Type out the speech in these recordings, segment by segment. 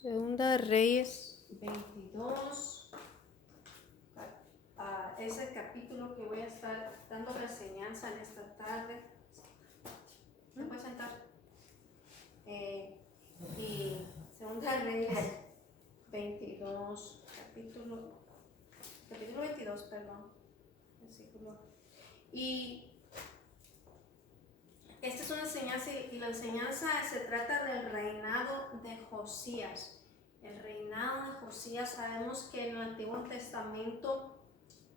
Segunda Reyes 22. Es el capítulo que voy a estar dando la enseñanza en esta tarde. ¿Me puedes sentar? Y Segunda Reyes 22, capítulo 22, perdón, versículo. Y esta es una enseñanza, y la enseñanza se trata del reinado de Josías. El reinado de Josías, sabemos que en el Antiguo Testamento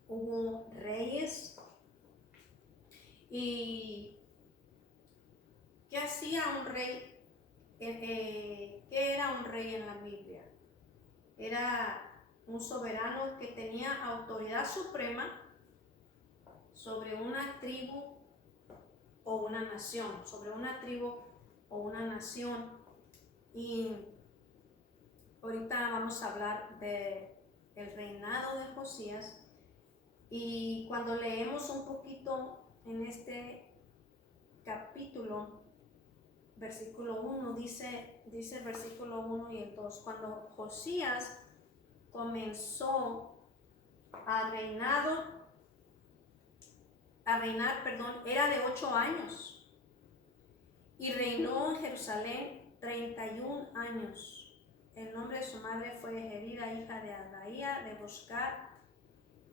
hubo reyes. ¿Y qué hacía un rey? ¿Qué era un rey en la Biblia? Era un soberano que tenía autoridad suprema sobre una tribu o una nación, Y ahorita vamos a hablar del reinado de Josías. Y cuando leemos un poquito en este capítulo, versículo 1, dice el versículo 1 y el 2, cuando Josías comenzó a reinar, era de 8 años y reinó en Jerusalén 31 años. El nombre de su madre fue Jerida, hija de Adaía de Boscar,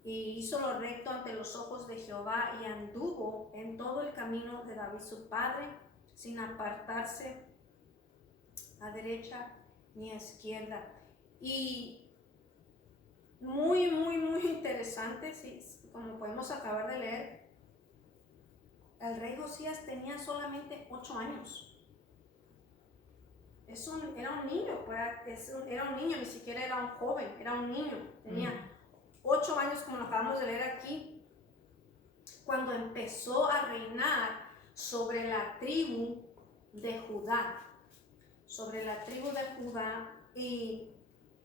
y hizo lo recto ante los ojos de Jehová y anduvo en todo el camino de David su padre, sin apartarse a derecha ni a izquierda. Y muy interesante, como podemos acabar de leer, el rey Josías tenía solamente 8 años. Era un niño, ni siquiera era un joven, era un niño. Tenía 8 años, como lo acabamos de leer aquí, cuando empezó a reinar sobre la tribu de Judá. Y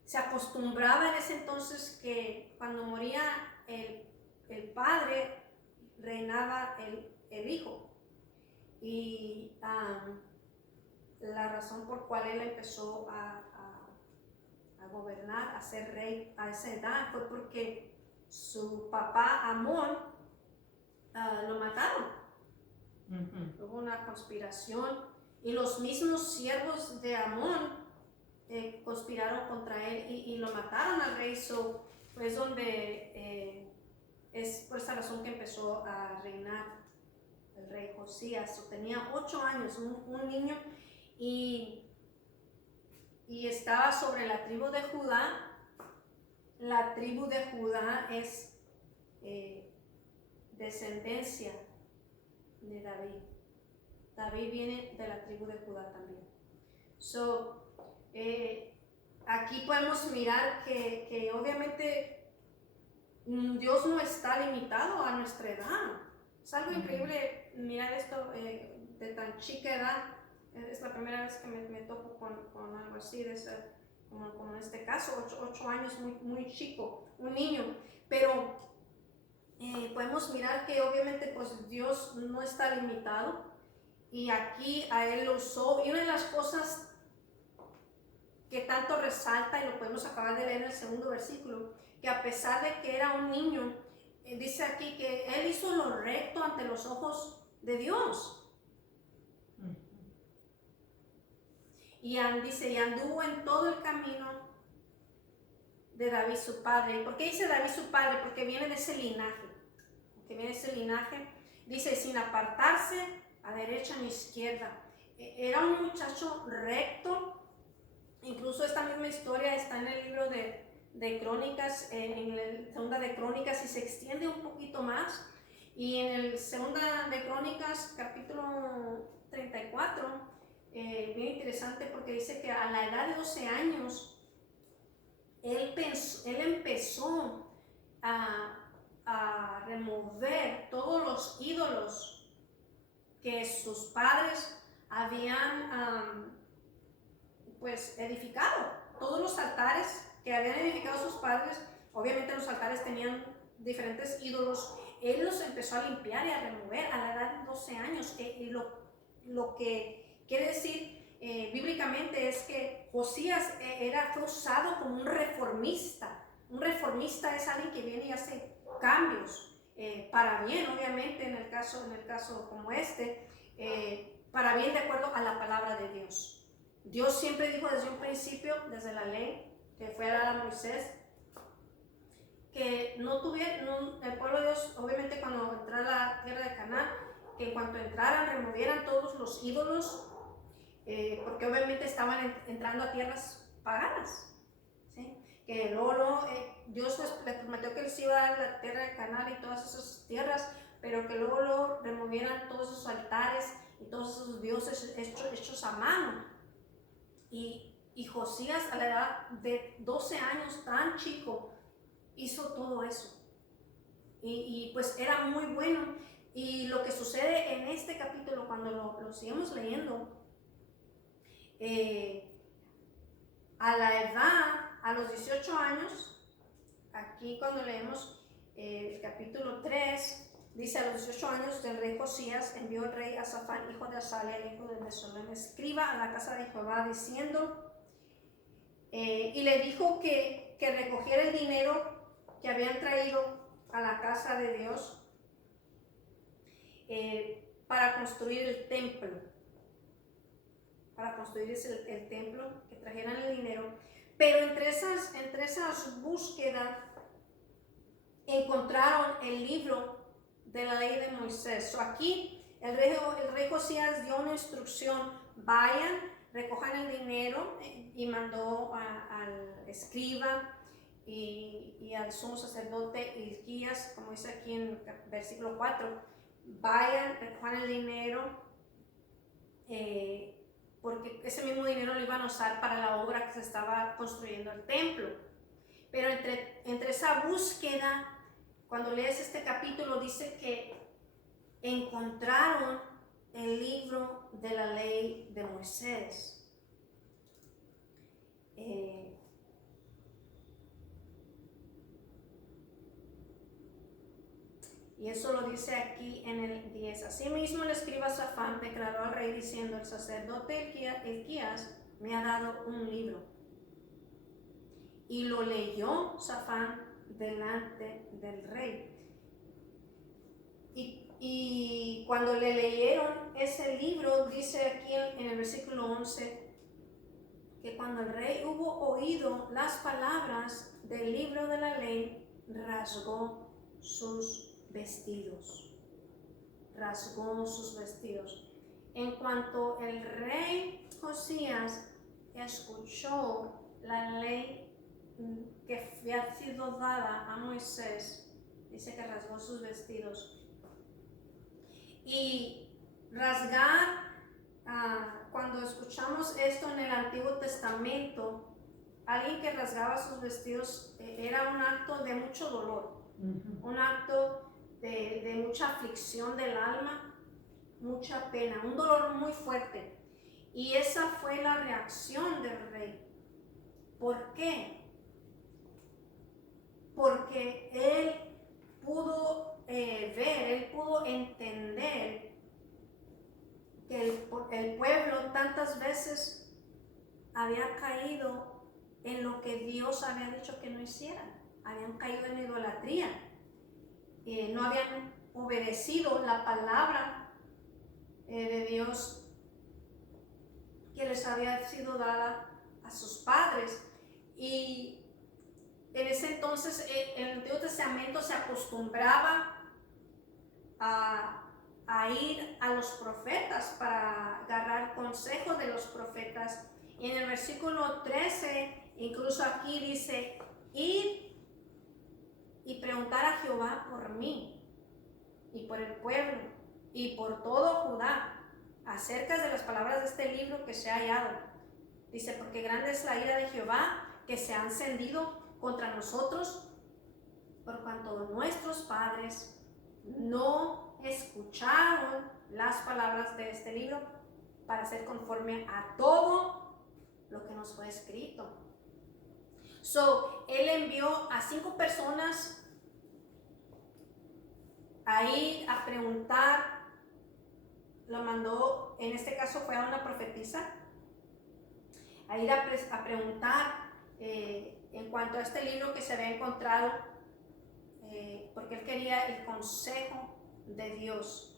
se acostumbraba en ese entonces que cuando moría el padre, reinaba el hijo. Y la razón por cual él empezó a gobernar, a ser rey a esa edad, fue porque su papá Amón lo mataron. Hubo una conspiración y los mismos siervos de Amón conspiraron contra él y lo mataron al rey. Pues es por esa razón que empezó a reinar el rey Josías. Tenía 8 años, un niño, y estaba sobre la tribu de Judá. La tribu de Judá es descendencia de David. David viene de la tribu de Judá también. Aquí podemos mirar que obviamente Dios no está limitado a nuestra edad. Es algo increíble mirar esto de tan chica edad. Es la primera vez que me topo con algo así, como en este caso, 8 años, muy chico, un niño. Pero podemos mirar que obviamente pues Dios no está limitado, y aquí a él lo usó. Y una de las cosas que tanto resalta, y lo podemos acabar de leer en el segundo versículo, que a pesar de que era un niño, dice aquí que él hizo lo recto ante los ojos de Dios. Y dice, y anduvo en todo el camino de David su padre. ¿Por qué dice David su padre? Porque viene de ese linaje. Dice, sin apartarse a derecha ni izquierda. Era un muchacho recto. Incluso esta misma historia está en el libro de Crónicas, en la segunda de Crónicas, y se extiende un poquito más. Y en el segunda de Crónicas, capítulo 34, bien interesante, porque dice que a la edad de 12 años, él empezó a remover todos los ídolos que sus padres habían pues edificado. Todos los altares que habían edificado sus padres, obviamente los altares tenían diferentes ídolos. Él los empezó a limpiar y a remover a la edad de 12 años. Y lo que quiere decir bíblicamente es que Josías fue usado como un reformista. Un reformista es alguien que viene y hace cambios para bien, obviamente, en el caso como para bien de acuerdo a la palabra de Dios. Dios siempre dijo desde un principio, desde la ley que fue dada a Moisés, que el pueblo de Dios, obviamente cuando entrara a la tierra de Canaán, que en cuanto entraran removieran todos los ídolos, porque obviamente estaban entrando a tierras paganas, ¿sí? Que luego Dios les prometió que les iba a dar la tierra de Canaán y todas esas tierras, pero que luego removieran todos esos altares y todos esos dioses hechos a mano. Y Josías, a la edad de 12 años, tan chico, hizo todo eso. Y pues era muy bueno. Y lo que sucede en este capítulo, cuando lo seguimos leyendo, a los 18 años, aquí cuando leemos el capítulo 3, dice: a los 18 años del rey Josías envió el rey a Safán, hijo de Asalia, hijo de Mesulam, escriba a la casa de Jehová, diciendo, y le dijo que recogiera el dinero que habían traído a la casa de Dios para construir el templo. Para construir el templo, que trajeran el dinero. Pero entre esas búsquedas encontraron el libro de la ley de Moisés. Aquí el rey Josías dio una instrucción: vayan, recojan el dinero, y mandó al escriba y al sumo sacerdote Hilquías, como dice aquí en versículo 4, vayan, recojan el dinero, porque ese mismo dinero lo iban a usar para la obra que se estaba construyendo el templo. Pero entre esa búsqueda, cuando lees este capítulo, dice que encontraron el libro de la ley de Moisés. Y eso lo dice aquí en el 10. Asimismo el escriba Safán declaró al rey diciendo: el sacerdote Hilquías me ha dado un libro. Y lo leyó Safán delante del rey. Y cuando le leyeron ese libro, dice aquí en el versículo 11, que cuando el rey hubo oído las palabras del libro de la ley, rasgó sus vestidos. Rasgó sus vestidos. En cuanto el rey Josías escuchó la ley que había sido dada a Moisés, dice que rasgó sus vestidos. Y rasgar, cuando escuchamos esto en el Antiguo Testamento, alguien que rasgaba sus vestidos era un acto de mucho dolor, un acto de mucha aflicción del alma, mucha pena, un dolor muy fuerte. Y esa fue la reacción del rey. ¿Por qué? Porque él pudo ver, él pudo entender que el pueblo tantas veces había caído en lo que Dios había dicho que no hicieran. Habían caído en idolatría, no habían obedecido la palabra de Dios que les había sido dada a sus padres. Y en ese entonces, en el Antiguo Testamento se acostumbraba a ir a los profetas para agarrar consejos de los profetas. Y en el versículo 13, incluso aquí dice: ir y preguntar a Jehová por mí y por el pueblo y por todo Judá acerca de las palabras de este libro que se ha hallado. Dice: porque grande es la ira de Jehová que se ha encendido contra nosotros, por cuanto nuestros padres no escucharon las palabras de este libro para ser conforme a todo lo que nos fue escrito. Él envió a 5 personas a ir a preguntar. Lo mandó, en este caso fue a una profetisa, a ir a preguntar en cuanto a este libro que se había encontrado, porque él quería el consejo de Dios.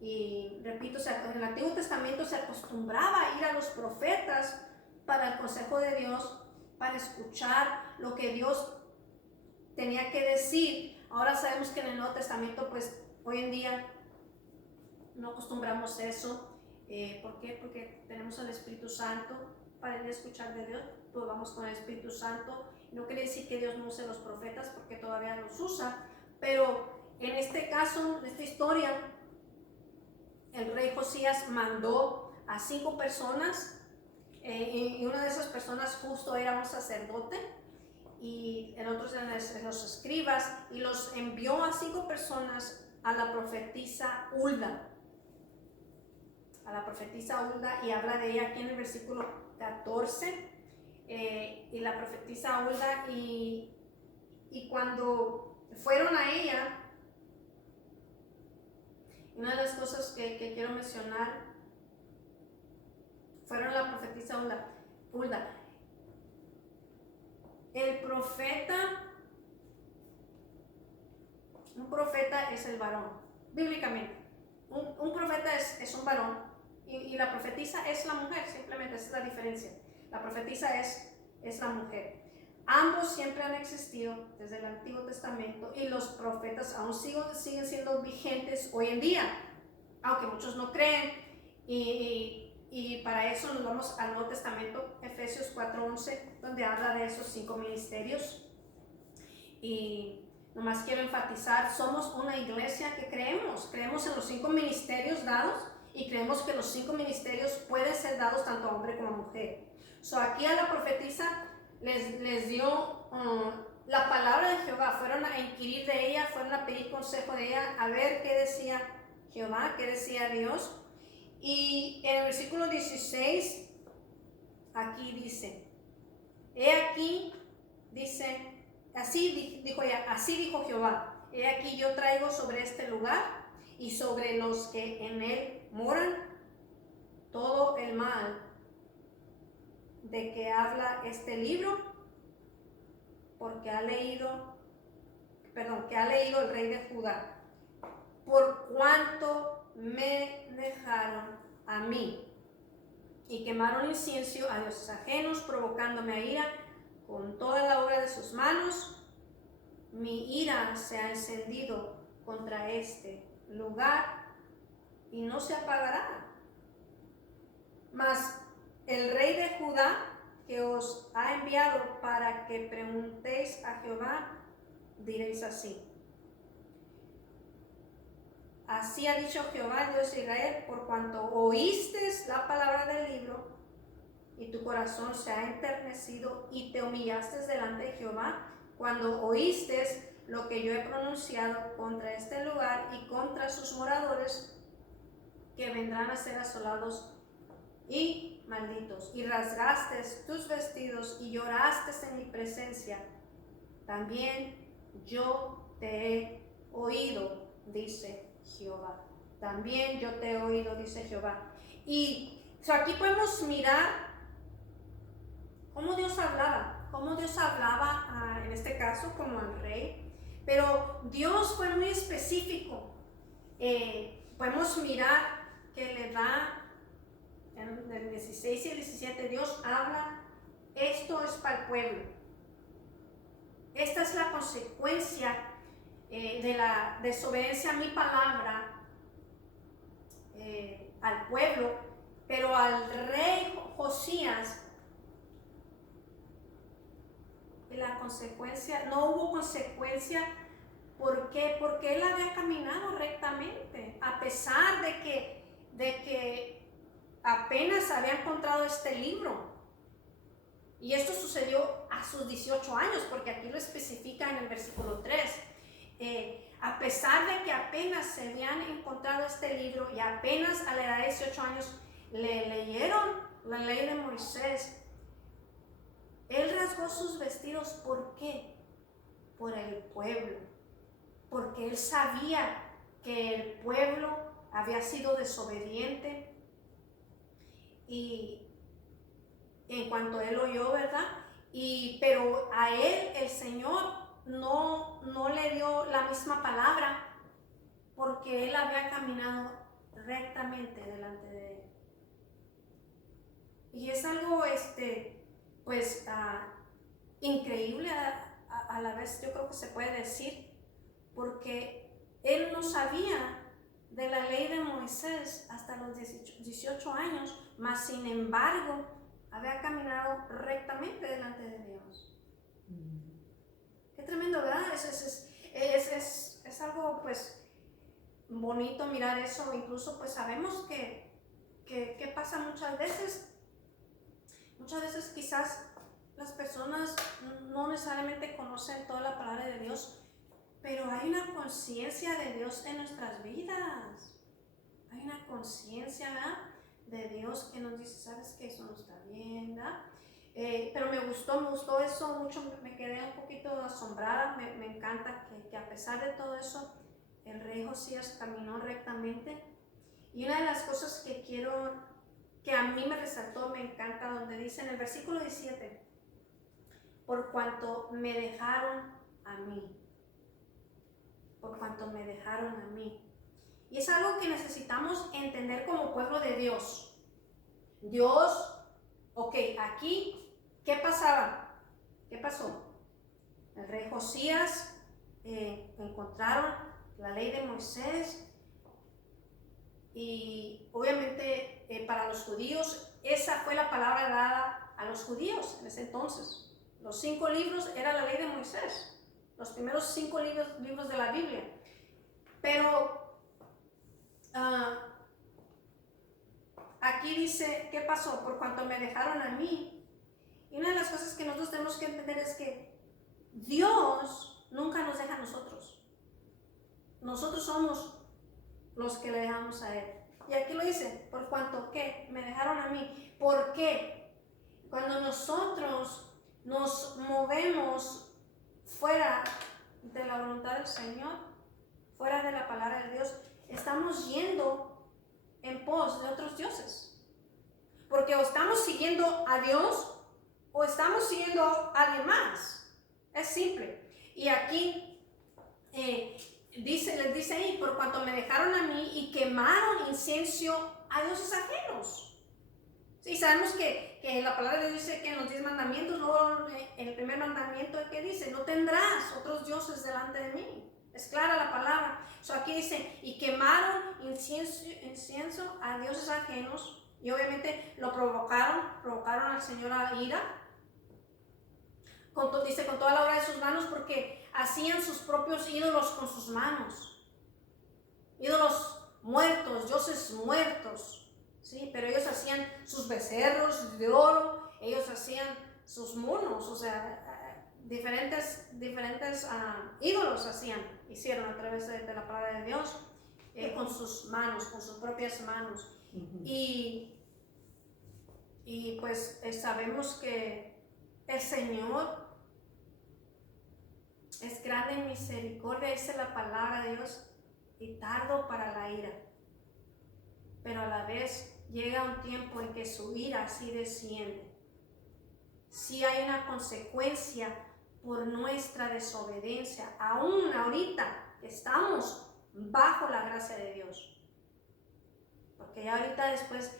Y repito, en el Antiguo Testamento se acostumbraba a ir a los profetas para el consejo de Dios, para escuchar lo que Dios tenía que decir. Ahora sabemos que en el Nuevo Testamento, pues hoy en día no acostumbramos eso. ¿Por qué? Porque tenemos al Espíritu Santo para ir a escuchar de Dios, pues vamos con el Espíritu Santo. No quiere decir que Dios no use los profetas, porque todavía los usa, pero en este caso, en esta historia, el rey Josías mandó a 5 personas, y una de esas personas justo era un sacerdote, y el otro eran los escribas, y los envió a 5 personas a la profetisa Hulda. A la profetisa Hulda, y habla de ella aquí en el versículo 14, y la profetisa Hulda, y cuando fueron a ella, una de las cosas que quiero mencionar, fueron a la profetisa Hulda. El profeta, un profeta es el varón, bíblicamente. Un profeta es un varón, y la profetisa es la mujer, simplemente esa es la diferencia. La profetisa es la mujer. Ambos siempre han existido desde el Antiguo Testamento, y los profetas aún siguen siendo vigentes hoy en día, aunque muchos no creen. Y para eso nos vamos al Nuevo Testamento, Efesios 4:11, donde habla de esos 5 ministerios. Y nomás quiero enfatizar, somos una iglesia que creemos en los 5 ministerios dados, y creemos que los 5 ministerios pueden ser dados tanto a hombre como a mujer. Aquí a la profetisa les dio la palabra de Jehová, fueron a inquirir de ella, fueron a pedir consejo de ella, a ver qué decía Jehová, qué decía Dios. Y en el versículo 16, aquí dice, he aquí, dice, así dijo ella, así dijo Jehová, he aquí yo traigo sobre este lugar y sobre los que en él moran todo el mal de que habla este libro, porque ha leído el rey de Judá, por cuanto me dejaron a mí y quemaron incienso a dioses ajenos, provocándome a ira con toda la obra de sus manos. Mi ira se ha encendido contra este lugar y no se apagará. Mas el rey de Judá, que os ha enviado para que preguntéis a Jehová, diréis así: así ha dicho Jehová, Dios de Israel, por cuanto oísteis la palabra del libro, y tu corazón se ha enternecido, y te humillaste delante de Jehová, cuando oísteis lo que yo he pronunciado contra este lugar y contra sus moradores, que vendrán a ser asolados y malditos, y rasgaste tus vestidos y lloraste en mi presencia, también yo te he oído, dice Jehová. También yo te he oído, dice Jehová. Y aquí podemos mirar cómo Dios hablaba, en este caso como al rey, pero Dios fue muy específico. Podemos mirar que le da en el 16 y el 17, Dios habla, esto es para el pueblo. Esta es la consecuencia de la desobediencia a mi palabra al pueblo, pero al rey Josías, la consecuencia, no hubo consecuencia. ¿Por qué? Porque él había caminado rectamente, a pesar de que apenas había encontrado este libro. Y esto sucedió a sus 18 años, porque aquí lo especifica en el versículo 3. A pesar de que apenas se habían encontrado este libro y apenas a la edad de 18 años le leyeron la ley de Moisés, él rasgó sus vestidos. ¿Por qué? Por el pueblo. Porque él sabía que el pueblo había sido desobediente, y en cuanto él oyó, ¿verdad? Pero a él el Señor no le dio la misma palabra porque él había caminado rectamente delante de él. Y es algo, pues, increíble a la vez, yo creo que se puede decir, porque él no sabía de la ley de Moisés hasta los 18 años, mas sin embargo había caminado rectamente delante de Dios. Qué tremendo, ¿verdad? Es algo pues bonito mirar eso. Incluso pues sabemos que pasa muchas veces quizás las personas no necesariamente conocen toda la palabra de Dios, pero hay una conciencia de Dios en nuestras vidas. Hay una conciencia, ¿verdad?, de Dios que nos dice, sabes que eso no está bien, ¿verdad? Pero me gustó eso mucho, me quedé un poquito asombrada. Me encanta que a pesar de todo eso, el rey Josías caminó rectamente. Y una de las cosas que a mí me resaltó, me encanta, donde dice en el versículo 17, por cuanto me dejaron a mí. Por cuanto me dejaron a mí. Y es algo que necesitamos entender como pueblo de Dios. Dios, ok, aquí, ¿qué pasaba? ¿Qué pasó? El rey Josías, encontraron la ley de Moisés y obviamente para los judíos, esa fue la palabra dada a los judíos en ese entonces. Los 5 libros era la ley de Moisés, los primeros 5 libros de la Biblia. Pero aquí dice, ¿qué pasó? Por cuanto me dejaron a mí. Y una de las cosas que nosotros tenemos que entender es que Dios nunca nos deja a nosotros. Nosotros somos los que le dejamos a Él. Y aquí lo dice, por cuanto, ¿qué? Me dejaron a mí. ¿Por qué? Cuando nosotros nos movemos fuera de la voluntad del Señor, fuera de la palabra de Dios, estamos yendo en pos de otros dioses. Porque o estamos siguiendo a Dios o estamos siguiendo a alguien más. Es simple. Y aquí les dice ahí, por cuanto me dejaron a mí y quemaron incienso a dioses ajenos. Sí, sabemos que la palabra de Dios dice que en los 10 mandamientos, luego el primer mandamiento que dice, no tendrás otros dioses delante de mí. Es clara la palabra. Aquí dice, y quemaron incienso a dioses ajenos, y obviamente lo provocaron al Señor a ira. Dice, con toda la obra de sus manos, porque hacían sus propios ídolos con sus manos. Ídolos muertos, dioses muertos, ¿sí? Pero ellos hacían sus becerros de oro, ellos hacían sus monos, o sea, diferentes ídolos hicieron a través de la palabra de Dios, con sus manos, con sus propias manos. Y pues sabemos que el Señor es grande en misericordia, dice la palabra de Dios, y tardo para la ira. Pero a la vez llega un tiempo en que su ira sí desciende. Sí hay una consecuencia por nuestra desobediencia, aún ahorita estamos bajo la gracia de Dios. Porque ya ahorita después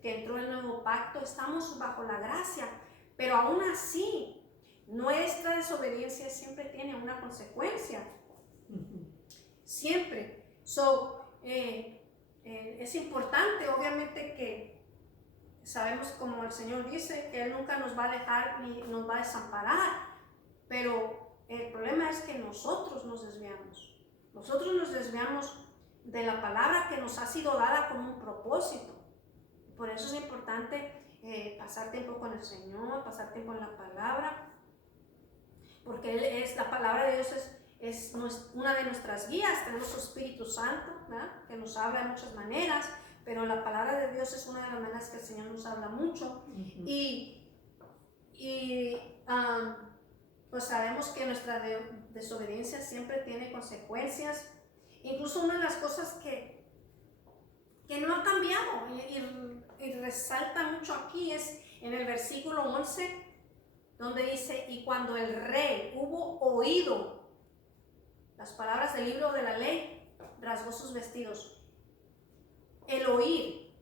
que entró el nuevo pacto, estamos bajo la gracia, pero aún así, nuestra desobediencia siempre tiene una consecuencia. Siempre. Es importante, obviamente, que sabemos, como el Señor dice, que Él nunca nos va a dejar ni nos va a desamparar, pero el problema es que nosotros nos desviamos. Nosotros nos desviamos de la palabra que nos ha sido dada con un propósito. Por eso es importante pasar tiempo con el Señor, pasar tiempo en la palabra, porque la palabra de Dios es una de nuestras guías. Tenemos su Espíritu Santo, ¿verdad?, que nos habla de muchas maneras, pero la palabra de Dios es una de las maneras que el Señor nos habla mucho. Pues sabemos que nuestra desobediencia siempre tiene consecuencias. Incluso una de las cosas que no ha cambiado y resalta mucho aquí es en el versículo 11, donde dice, y cuando el rey hubo oído las palabras del libro de la ley, rasgó sus vestidos. El oír,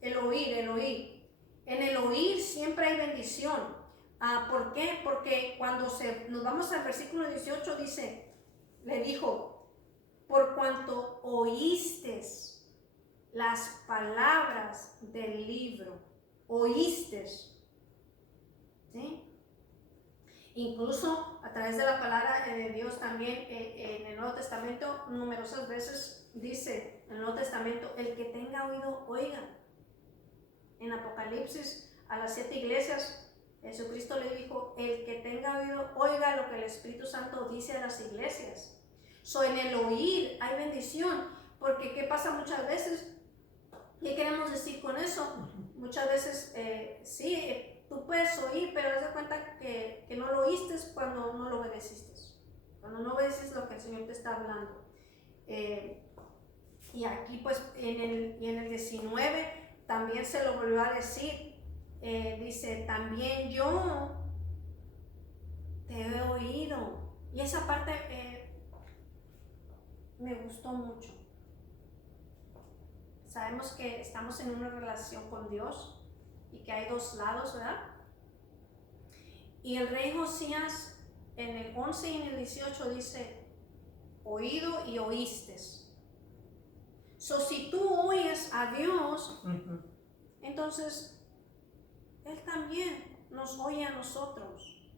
el oír, el oír. En el oír siempre hay bendición. ¿Por qué? Porque cuando nos vamos al versículo 18 dice, le dijo, por cuanto oíste las palabras del libro, oíste, ¿sí? Incluso a través de la palabra de Dios también en el Nuevo Testamento numerosas veces dice en el Nuevo Testamento, el que tenga oído, oiga. En Apocalipsis a las 7 iglesias, Jesucristo le dijo, el que tenga oído, oiga lo que el Espíritu Santo dice a las iglesias. En el oír hay bendición, porque ¿qué pasa muchas veces? ¿Qué queremos decir con eso? Muchas veces, sí, tú puedes oír, pero haz de cuenta que no lo oíste cuando no lo obedeciste. Cuando no obedeces lo que el Señor te está hablando. Y aquí pues en el 19 también se lo volvió a decir. Dice, también yo te he oído. Y esa parte me gustó mucho. Sabemos que estamos en una relación con Dios y que hay dos lados, ¿verdad? Y el rey Josías en el 11 y en el 18 dice, oído y oíste. Si tú oyes a Dios, entonces Él también nos oye a nosotros,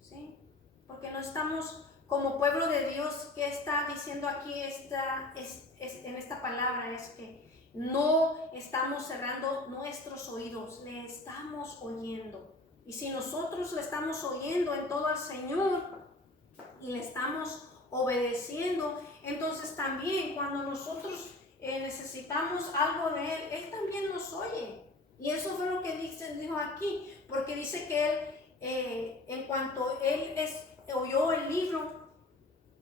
¿sí? Porque no estamos como pueblo de Dios. ¿Qué está diciendo aquí en esta palabra? Es que no estamos cerrando nuestros oídos, le estamos oyendo. Y si nosotros le estamos oyendo en todo al Señor y le estamos obedeciendo, entonces también cuando nosotros necesitamos algo de Él también nos oye. Y eso fue lo que dijo aquí, porque dice que Él, en cuanto Él oyó el libro,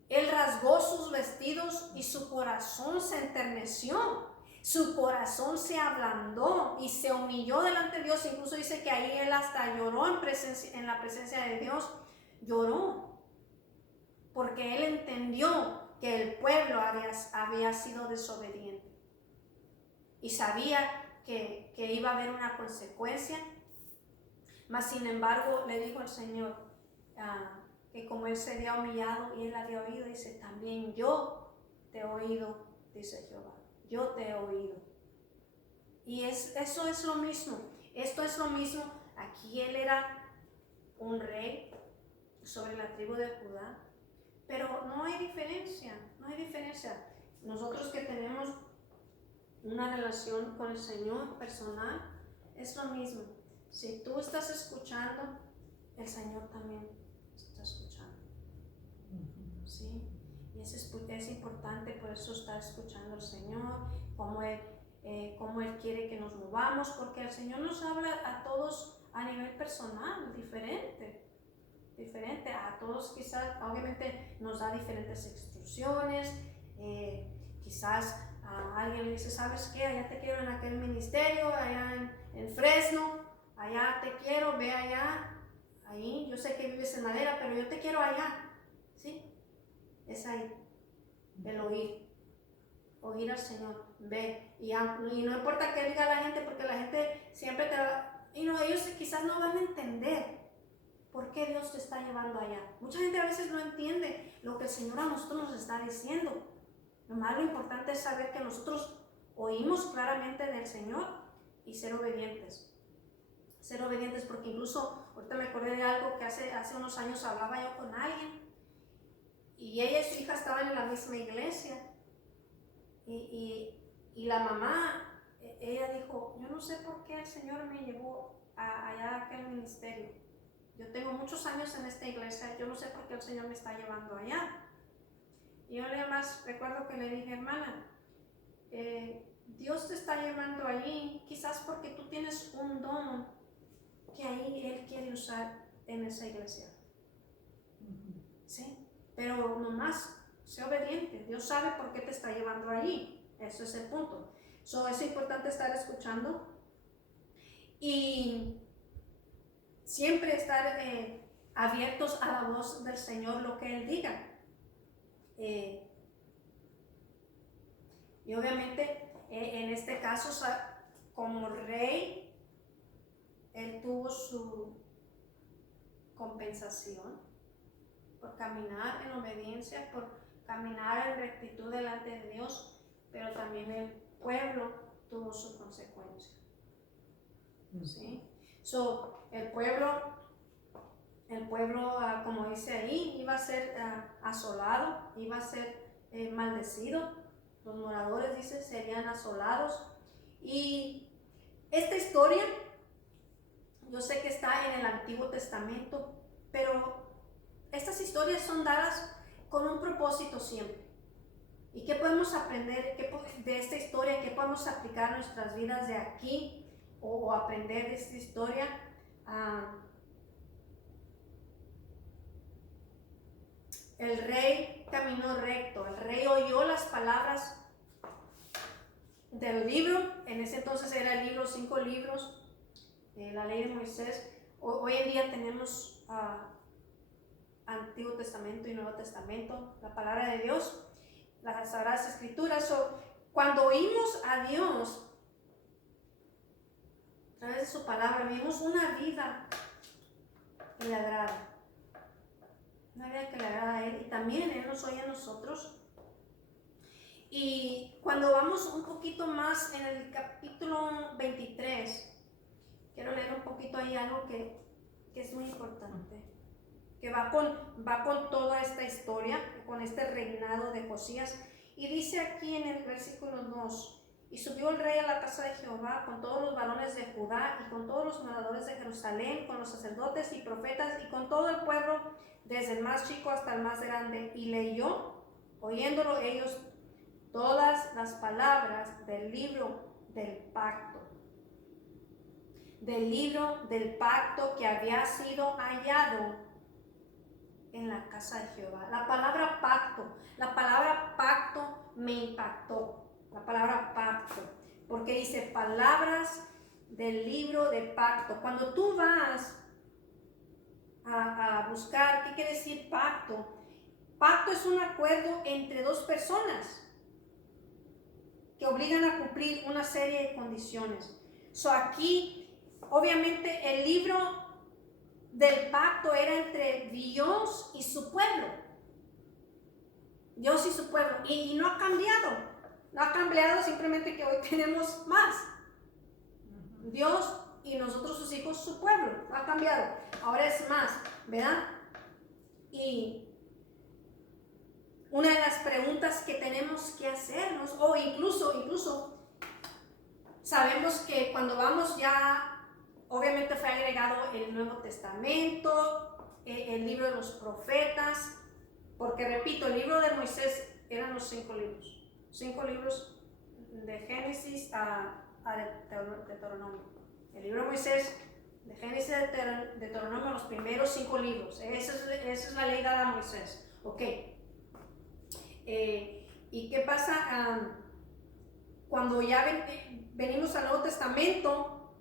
Él rasgó sus vestidos y su corazón se enterneció. Su corazón se ablandó y se humilló delante de Dios. Incluso dice que ahí Él hasta lloró en la presencia de Dios. Lloró porque Él entendió que el pueblo había sido desobediente y sabía que iba a haber una consecuencia. Mas sin embargo le dijo el Señor que como Él se había humillado y Él había oído, dice, también yo te he oído, dice Jehová, yo te he oído. Y eso es lo mismo, esto es lo mismo. Aquí Él era un rey sobre la tribu de Judá, pero no hay diferencia. Nosotros que tenemos una relación con el Señor personal, es lo mismo. Si tú estás escuchando, el Señor también está escuchando. ¿Sí? Y es importante, por eso estar escuchando al Señor, cómo Él quiere que nos movamos, porque el Señor nos habla a todos a nivel personal, diferente. A todos quizás, obviamente nos da diferentes instrucciones. Quizás a alguien le dice, ¿sabes qué? Allá te quiero en aquel ministerio, allá en Fresno, allá te quiero, ve allá, ahí, yo sé que vives en Madera, pero yo te quiero allá, ¿sí? Es ahí, el oír al Señor, ve, y no importa qué diga la gente, porque la gente siempre te va, ellos quizás no van a entender por qué Dios te está llevando allá. Mucha gente a veces no entiende lo que el Señor a nosotros nos está diciendo. Lo importante es saber que nosotros oímos claramente del Señor y ser obedientes. Ser obedientes, porque incluso ahorita me acordé de algo que hace unos años hablaba yo con alguien y ella y su hija estaban en la misma iglesia y la mamá, ella dijo, yo no sé por qué el Señor me llevó allá a aquel ministerio. Yo tengo muchos años en esta iglesia, yo no sé por qué el Señor me está llevando allá. Y yo además recuerdo que le dije, hermana, Dios te está llevando allí, quizás porque tú tienes un don que ahí Él quiere usar en esa iglesia. ¿Sí? Pero nomás, sé obediente, Dios sabe por qué te está llevando allí, eso es el punto. Es importante estar escuchando. y siempre estar abiertos a la voz del Señor, lo que Él diga. Y obviamente en este caso, como rey, Él tuvo su compensación por caminar en obediencia, por caminar en rectitud delante de Dios, pero también el pueblo tuvo su consecuencia. ¿Sí? El pueblo, como dice ahí, iba a ser asolado, iba a ser maldecido. Los moradores, dice, serían asolados. Y esta historia, yo sé que está en el Antiguo Testamento, pero estas historias son dadas con un propósito siempre. ¿Y qué podemos aprender de esta historia? ¿Qué podemos aplicar a nuestras vidas de aquí o aprender de esta historia? El rey caminó recto, el rey oyó las palabras del libro. En ese entonces era el libro, 5 libros, la ley de Moisés. Hoy en día tenemos Antiguo Testamento y Nuevo Testamento, la palabra de Dios, las Sagradas Escrituras. Cuando oímos a Dios a través de su palabra, vivimos una vida que le agrada, una vida que le agrada a Él, y también Él nos oye a nosotros. Y cuando vamos un poquito más en el capítulo 23, quiero leer un poquito ahí algo que es muy importante, que va con toda esta historia, con este reinado de Josías. Y dice aquí en el versículo 2: y subió el rey a la casa de Jehová con todos los varones de Judá y con todos los moradores de Jerusalén, con los sacerdotes y profetas y con todo el pueblo, desde el más chico hasta el más grande, y leyó, oyéndolo ellos, todas las palabras del libro del pacto. Del libro del pacto que había sido hallado en la casa de Jehová. La palabra pacto me impactó. La palabra pacto, porque dice palabras del libro de pacto. Cuando tú vas a buscar qué quiere decir pacto, pacto es un acuerdo entre dos personas que obligan a cumplir una serie de condiciones. Aquí, obviamente, el libro del pacto era entre Dios y su pueblo. Dios y su pueblo. Y no ha cambiado. No ha cambiado, simplemente que hoy tenemos más. Dios y nosotros, sus hijos, su pueblo. No ha cambiado. Ahora es más, ¿verdad? Y una de las preguntas que tenemos que hacernos, o incluso sabemos que cuando vamos ya, obviamente fue agregado el Nuevo Testamento, el libro de los profetas, porque repito, el libro de Moisés eran los 5 libros. 5 libros de Génesis a Deuteronomio. El libro de Moisés, de Génesis a Deuteronomio, los primeros 5 libros. Esa es la ley dada a Moisés. Ok. ¿Y qué pasa cuando ya venimos al Nuevo Testamento?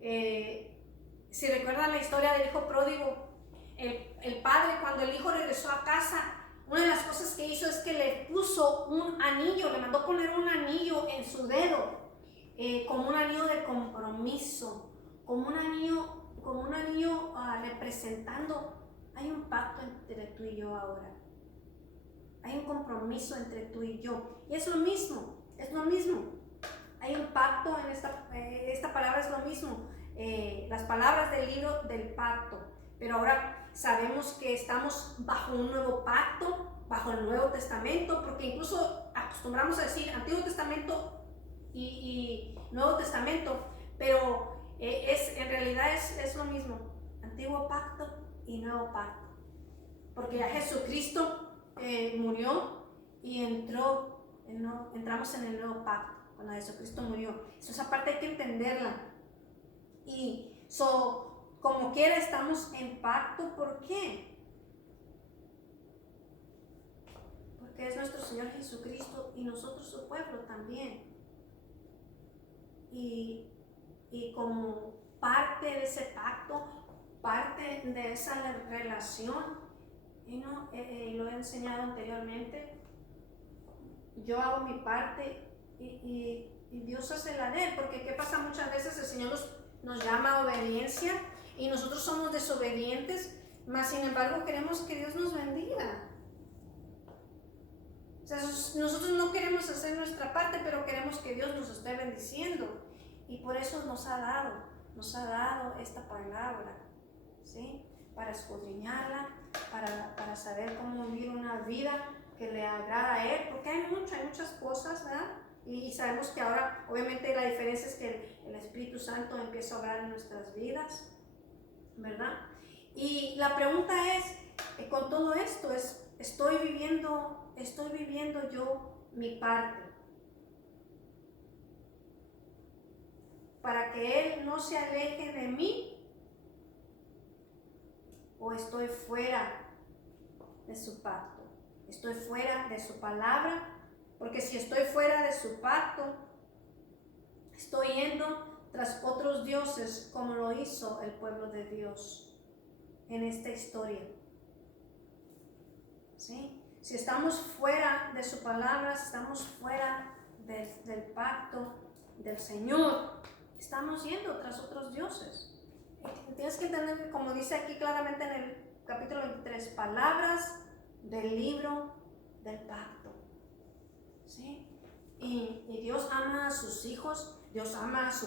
Si recuerdan la historia del hijo pródigo, el padre, cuando el hijo regresó a casa, una de las cosas que hizo es que le puso un anillo, le mandó poner un anillo en su dedo, como un anillo de compromiso, como un anillo representando, hay un pacto entre tú y yo ahora. Hay un compromiso entre tú y yo. Y es lo mismo. Hay un pacto en esta palabra, es lo mismo. Las palabras del libro del pacto. Pero ahora sabemos que estamos bajo un nuevo pacto, bajo el Nuevo Testamento, porque incluso acostumbramos a decir Antiguo Testamento y Nuevo Testamento, pero en realidad es lo mismo. Antiguo pacto y nuevo pacto. Porque ya Jesucristo murió y entramos en el nuevo pacto cuando Jesucristo murió. Esa parte hay que entenderla. Y como quiera estamos en pacto. ¿Por qué? Porque es nuestro Señor Jesucristo y nosotros su pueblo también. Y y como parte de ese pacto, parte de esa relación, lo he enseñado anteriormente, yo hago mi parte y Dios hace la de él, porque ¿qué pasa? Muchas veces el Señor nos llama a obediencia y nosotros somos desobedientes, mas sin embargo queremos que Dios nos bendiga. O sea, nosotros no queremos hacer nuestra parte, pero queremos que Dios nos esté bendiciendo. Y por eso nos ha dado esta palabra, ¿sí? Para escudriñarla, para saber cómo vivir una vida que le agrada a Él, porque hay muchas cosas, ¿verdad? Y sabemos que ahora, obviamente, la diferencia es que el Espíritu Santo empieza a obrar en nuestras vidas, ¿verdad? Y la pregunta es, con todo esto, ¿estoy viviendo yo mi parte? Para que Él no se aleje de mí, o estoy fuera de su pacto, estoy fuera de su palabra, porque si estoy fuera de su pacto, estoy yendo tras otros dioses como lo hizo el pueblo de Dios en esta historia. ¿Sí? Si estamos fuera de su palabra, si estamos fuera del pacto del Señor, estamos yendo tras otros dioses. Y tienes que entender, como dice aquí claramente en el capítulo 23, palabras del libro del pacto. ¿Sí? Y Dios ama a sus hijos, Dios ama a su